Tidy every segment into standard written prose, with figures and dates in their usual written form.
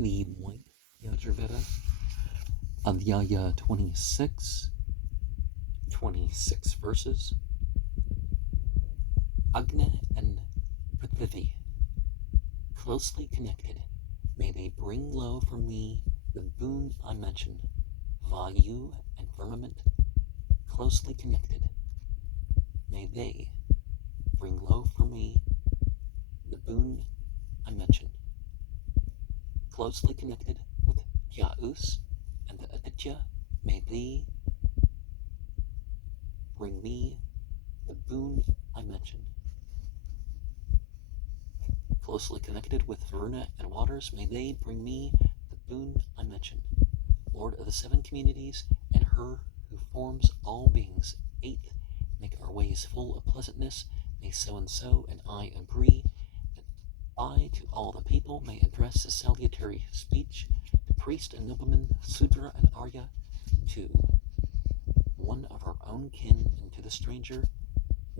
The White Yajurveda, Adhyaya 26, 26 verses. Agni and Prithvi, closely connected, may they bring low from me the boon I mention. Vayu and firmament, closely connected, may they bring low for me the boon I mention. Closely connected with Yaus and the Adhyaya, may they bring me the boon I mention. Closely connected with Varuna and waters, may they bring me the boon I mention. Lord of the seven communities, and her who forms all beings, eighth, make our ways full of pleasantness, may so and I agree that I to all the people may address a salutary speech, to priest and nobleman, Sudra and Arya, to one of our own kin, and to the stranger.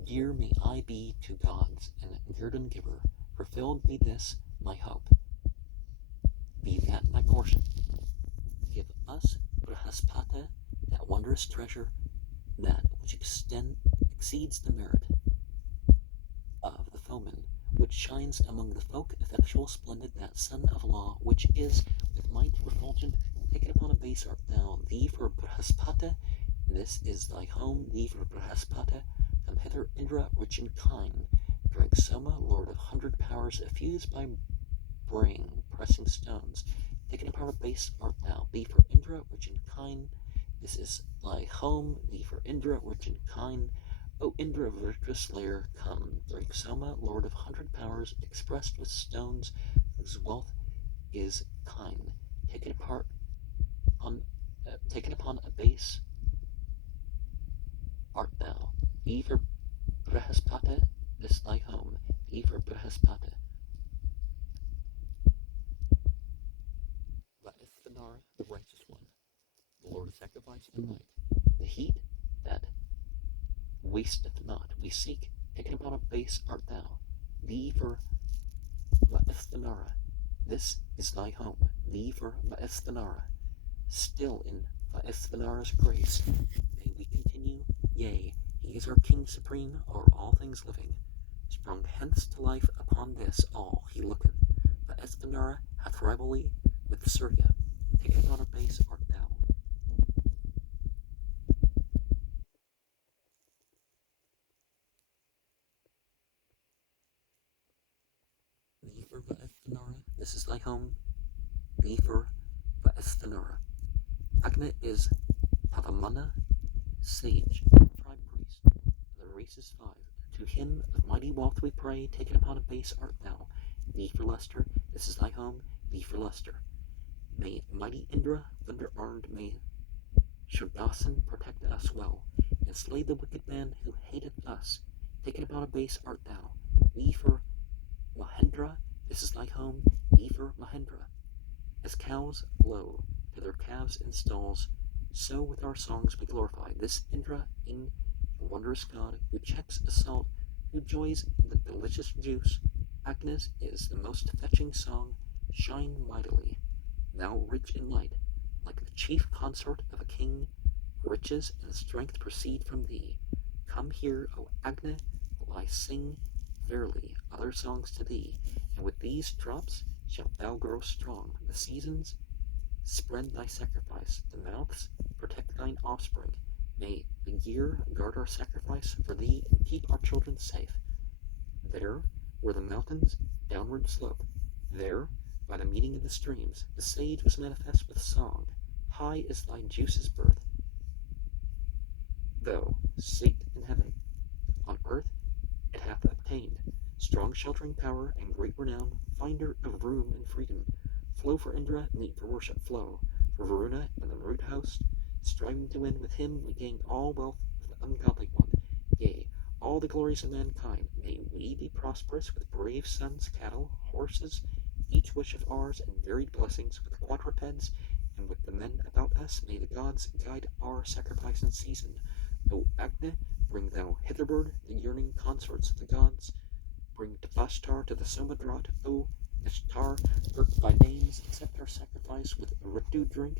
Dear may I be to gods, and guerdon giver, fulfilled be this my hope. Be that my portion. Give us, Brihaspata, that wondrous treasure, that which exceeds the merit of the foeman, which shines among the folk, effectual, splendid, that sun of law, which is with might refulgent, taken upon a base art thou, thee for Brihaspata, this is thy home, thee for Brihaspata, come hither, Indra, rich in kine, drink Soma, lord of 100 powers, effused by braying, pressing stones, taken upon a base art thou, thee for Indra, rich in kine, this is thy home, thee for Indra, rich in kine, O Indra, virtuous slayer, come, drink Soma, lord of 100 powers, expressed with stones, whose wealth is kine, taken upon a base art thou, thee for Brihaspata, this thy home, thee for Brihaspata. Vaisthanara, the righteous one, the Lord of sacrifice and might, the heat that wasteth not, we seek, taken upon a base art thou, thee for Vaisthanara, this is thy home, thee for Vaisthanara, still in Vaisthanara's grace, may we continue, yea, he is our King supreme o'er all things living, sprung hence to life upon this all he looketh, Vaisthanara hath rivalry with Surya, taken upon a base art thou. Thee for Vaisthanara, this is thy home, thee for Vaisthanara. Agni is Pavamana, sage, tribe priest, the race is 5. To him of mighty wealth we pray, taken upon a base art thou, thee for luster, this is thy home, thee for luster. May mighty Indra, thunder armed, may Shudasan protect us well, and slay the wicked man who hateth us, taken upon a base art thou, thee for Mahendra, this is thy home, thee for Mahendra. As cows low to their calves in stalls, so with our songs we glorify this Indra, in wondrous God, who checks assault, who joys in the delicious juice. Agnes is the most fetching song, shine mightily, thou rich in light, like the chief consort of a king, riches and strength proceed from thee. Come here, O Agne, while I sing verily other songs to thee, and with these drops shalt thou grow strong. The seasons spread thy sacrifice, the mouths protect thine offspring. May the year guard our sacrifice for thee, and keep our children safe. There, where the mountains downward slope, there, by the meeting of the streams, the sage was manifest with song. High is thy juice's birth, though sate in heaven. On earth it hath obtained strong sheltering power and great renown, finder of room and freedom. Flow for Indra, meet for worship, flow for Varuna and the root host. Striving to win with him, we gain all wealth of the ungodly one. Yea, all the glories of mankind. May we be prosperous with brave sons, cattle, horses, each wish of ours, and varied blessings with quadrupeds, and with the men about us. May the gods guide our sacrifice in season. O Agni, bring thou hitherward the yearning consorts of the gods. Bring Vashtar to the Soma draught. O Ishtar, girt by names, accept our sacrifice with Ritu drink,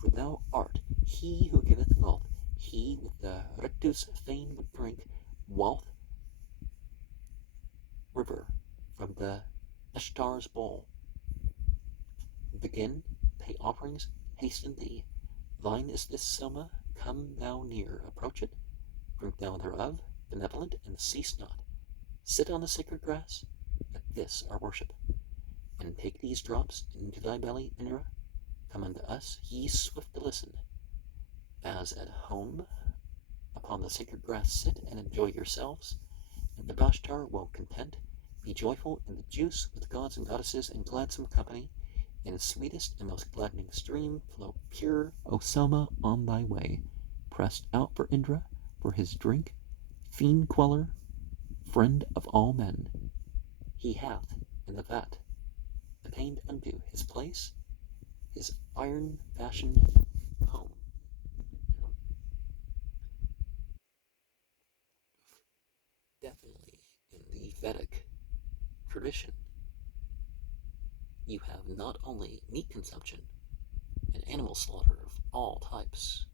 for thou art he who giveth wealth. He with the Ritus fain would drink wealth river from the Ishtar's bowl. Begin, pay offerings, hasten thee. Thine is this Soma, come thou near, approach it, drink thou thereof, benevolent, and cease not. Sit on the sacred grass, at this our worship, and take these drops into thy belly, Indra. Come unto us, ye swift to listen. As at home, upon the sacred grass sit and enjoy yourselves, and the Bashtar well content, be joyful in the juice with gods and goddesses and gladsome company. In sweetest and most gladdening stream flow pure, O Soma, on thy way, pressed out for Indra, for his drink, fiend queller, friend of all men. He hath, in the vat, attained unto his place, his iron-fashioned home. Definitely, in the Vedic tradition, you have not only meat consumption and animal slaughter of all types,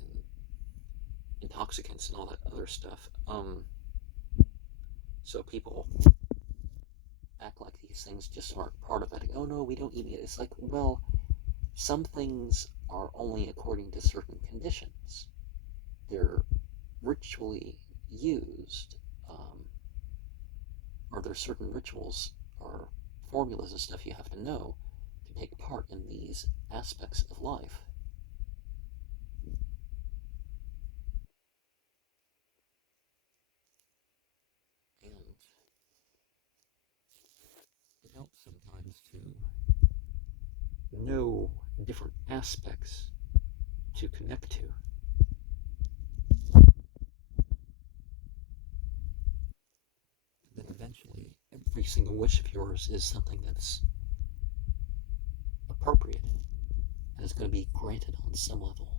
and intoxicants and all that other stuff. So people act like these things just aren't part of it. Oh no, we don't eat it. It's like, well, some things are only according to certain conditions. They're ritually used, or there's certain rituals or formulas and stuff you have to know to take part in these aspects of life. And it helps sometimes to know different aspects to connect to. And then eventually, every single wish of yours is something that's appropriate and is going to be granted on some level.